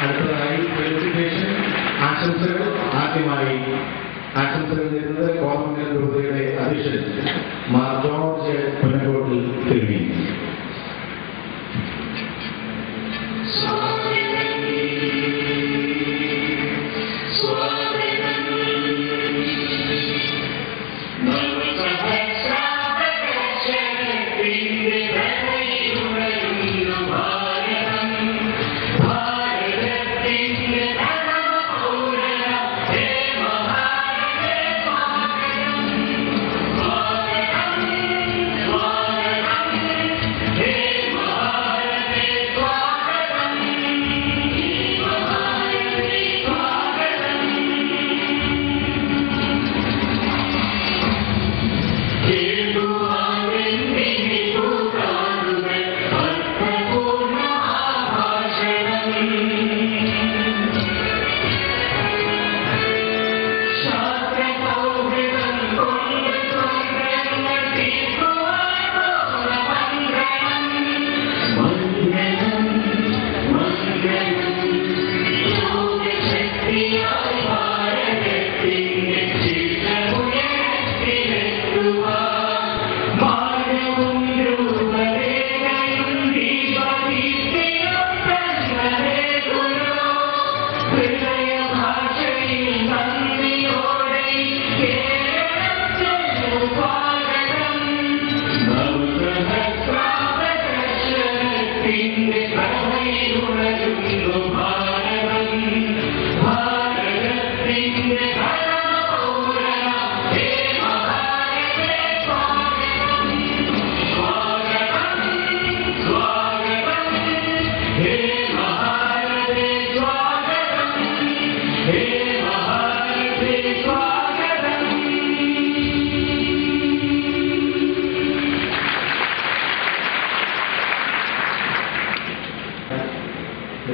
അടുത്തതായി ഫെലിസിറ്റേഷൻ ആശംസകൾ. ആദ്യമായി ആശംസകൾ നേരുന്നത് കോമൺവെൽത്ത് രൂപതയുടെ അധ്യക്ഷൻ മാർ ജോർജ് പുന്നക്കോട്ടിൽ തിരുമേനി.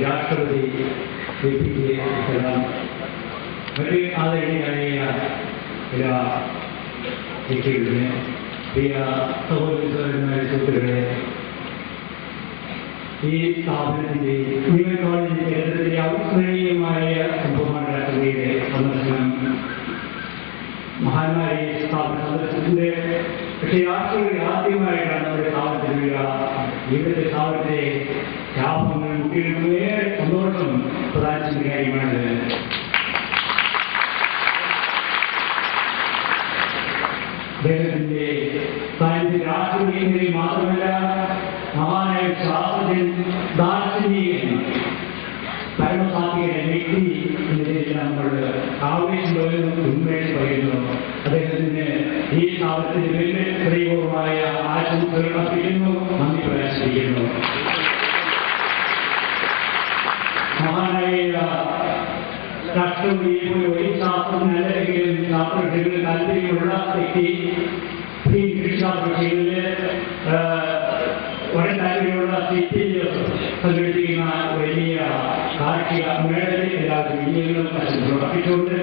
രാഷ്ട്രപതി മറ്റ് ആദരണീയായ വ്യക്തികളുടെ പ്രിയ സഹോദരന്മാരെ സുഹൃത്തുക്കളെ, ഈ സ്ഥാപനത്തിൻ്റെ നിയമകോളേജ് കേന്ദ്രത്തിലെ അവിസ്മരണീയമായ സംഭവമാണ് രാഷ്ട്രപതിയുടെ സന്ദർശനം. മഹാന്മാരെ സ്ഥാപനം സന്ദർശിച്ചിട്ടുണ്ട്. പക്ഷേ രാഷ്ട്രപതി ആദ്യമായിട്ടാണ് നമ്മുടെ സ്ഥാപനത്തിൽ വരിക. ഇവിടുത്തെ സ്ഥാപനത്തെ ലാഭങ്ങൾ കുട്ടികൾക്ക് ഏറെ സന്തോഷം പ്രദാനം ചെയ്യുന്ന കാര്യമാണിത്. അദ്ദേഹത്തിന്റെ സാന്നിധ്യം രാഷ്ട്രീയങ്ങളിൽ മാത്രമല്ല, മഹാനായ ശാസ്ത്രജ്ഞൻ, ദാർശനികൻ, പരമസാത്വികൻ വ്യക്തി എന്നതിനെല്ലാം നമ്മൾ ആവേശം ഉന്മേഷം പറയുന്നു. അദ്ദേഹത്തിന് ഈ സ്ഥാപനത്തിന്റെ പേരിൽ ഹൃദയപൂർവമായ ആശംസകൾ അർപ്പിക്കുന്നു, നന്ദി പ്രകാശിപ്പിക്കുന്നു. മഹാനായ രാഷ്ട്രപതിയെ പോലെ ഒരു ശാസ്ത്രജ്ഞനല്ലെങ്കിലും ശാസ്ത്രജ്ഞർക്ക് താല്പര്യമുള്ള വ്യക്തി കൃഷിശാസ്ത്രത്തിൽ വളരെ താല്പര്യമുള്ള സിറ്റി സംഘടിപ്പിക്കുന്ന വലിയ കാർഷിക മേളയിൽ എല്ലാവർക്കും വിജയങ്ങളും അർപ്പിച്ചുകൊണ്ട്